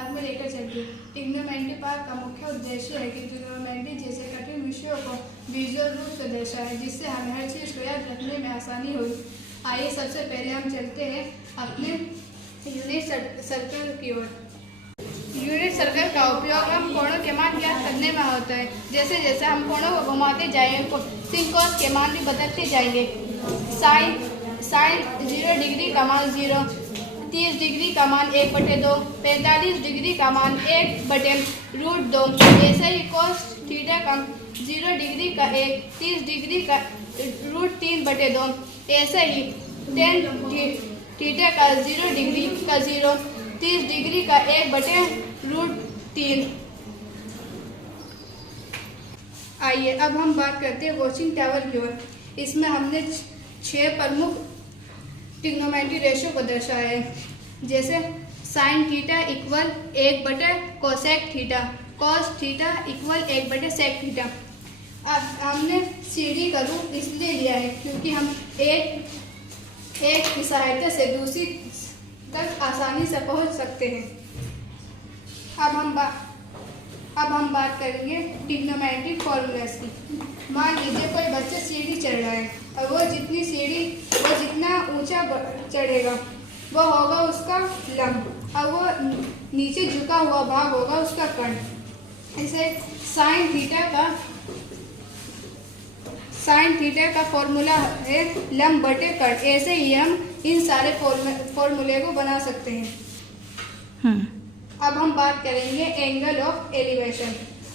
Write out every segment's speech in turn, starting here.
Park में लेकर चलती हूँ। ट्रिग्नोमेट्री पार्क का मुख्य उद्देश्य है कि ट्रिग्नोमेट्री जैसे कठिन विषयों को विजुअल रूप से दर्शाए, जिससे हमें हर चीज़ को याद रखने में आसानी हो। आइए सबसे पहले हम चलते हैं अपने यूनिट सर्कल की ओर। यूनिट सर्कल का उपयोग हम कोणों के मान ज्ञात करने में होता है। जैसे जैसे हम कोणों को घुमाते जाएंगे, sin cos के मान भी बदलते जाएंगे। साइन 0 डिग्री का मान 0, 30 डिग्री का मान 1/2, 45 डिग्री का मान 1/√2। ऐसे ही cos थीटा का 0 डिग्री का 1, 30 डिग्री का √3/2। ऐसे ही tan थीटा का 0 डिग्री का 0, 30 डिग्री का 1/√3। आइए अब हम बात करते हैं वॉचिंग टावर की ओर। इसमें हमने 6 प्रमुख ट्रिग्नोमेट्री रेशियो को दर्शाया है। जैसे साइन थीटा इक्वल 1/कोसेक थीटा, कॉस थीटा इक्वल 1/सेक थीटा। अब हमने सीढ़ी का रूप इसलिए लिया है क्योंकि हम एक की सहायता से दूसरी तक आसानी से पहुंच सकते हैं। अब हम बात करेंगे ट्रिग्नोमेट्री फॉर्मूलास की। मान लीजिए कोई बच्चा सीढ़ी चढ़ रहा है और वो जितना ऊंचा चढ़ेगा वो होगा उसका लंब और वो नीचे झुका हुआ भाग होगा उसका कर्ण। इसे साइन थीटा का फॉर्मूला है लंब बटे कर्ण। ऐसे ही हम इन सारे फॉर्मूले को बना सकते हैं। अब हम बात करेंगे एंगल ऑफ एलिवेशन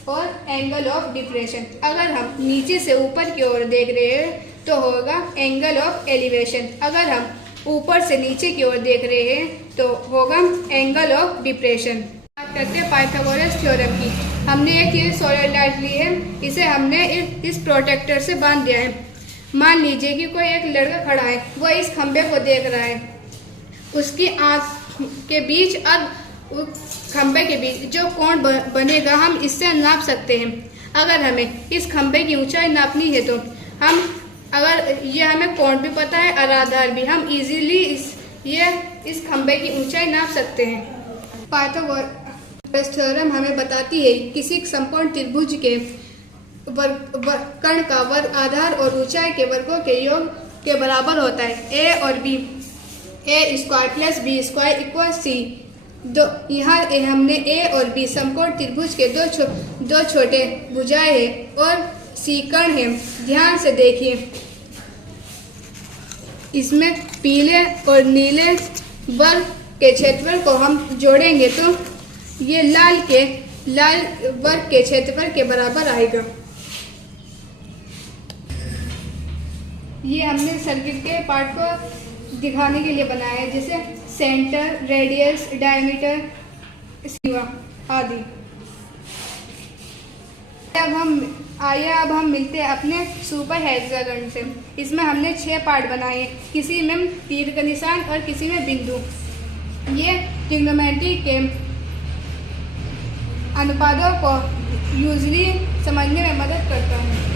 और एंगल ऑफ डिप्रेशन। अगर हम नीचे से ऊपर की ओर देख रहे हैं तो होगा एंगल ऑफ एलिवेशन, अगर हम ऊपर से नीचे की ओर देख रहे हैं तो होगा एंगल ऑफ डिप्रेशन। बात करते हैं पाइथागोरस थ्योरम की। हमने एक ये सोलर लाइट ली है, इसे हमने इस प्रोटेक्टर से बांध दिया है। मान लीजिए कि कोई एक लड़का खड़ा है, वो इस खंबे को देख रहा है। उसकी आँख के बीच और खंबे के बीच जो कोण बनेगा हम इससे नाप सकते हैं। अगर हमें इस खंबे की ऊंचाई नापनी है तो हमें कोण भी पता है और आधार भी, हम इजीली इस खंबे की ऊंचाई नाप सकते हैं। पाइथागोरस थ्योरम हमें बताती है किसी समकोण त्रिभुज के कर्ण का वर्ग आधार और ऊंचाई के वर्गों के योग के बराबर होता है। a और b, a² + b² = c। यहाँ हमने a और b समकोण त्रिभुज के दो छोटे भुजाएं हैं और c कर्ण है। ध्यान से देखिए, इसमें पीले और नीले वर्ग के क्षेत्रफल को हम जोड़ेंगे तो ये लाल वर्ग के क्षेत्रफल के बराबर आएगा। ये हमने सर्किट के पार्ट को दिखाने के लिए बनाया है, जैसे सेंटर, रेडियस, डायमीटर, सीमा आदि। अब हम मिलते हैं अपने सुपर हेक्सागन से। इसमें हमने 6 पार्ट बनाए हैं, किसी में तीर का निशान और किसी में बिंदु। ये ट्रिग्नोमेट्री के अनुपातों को यूजली समझने में मदद करता है।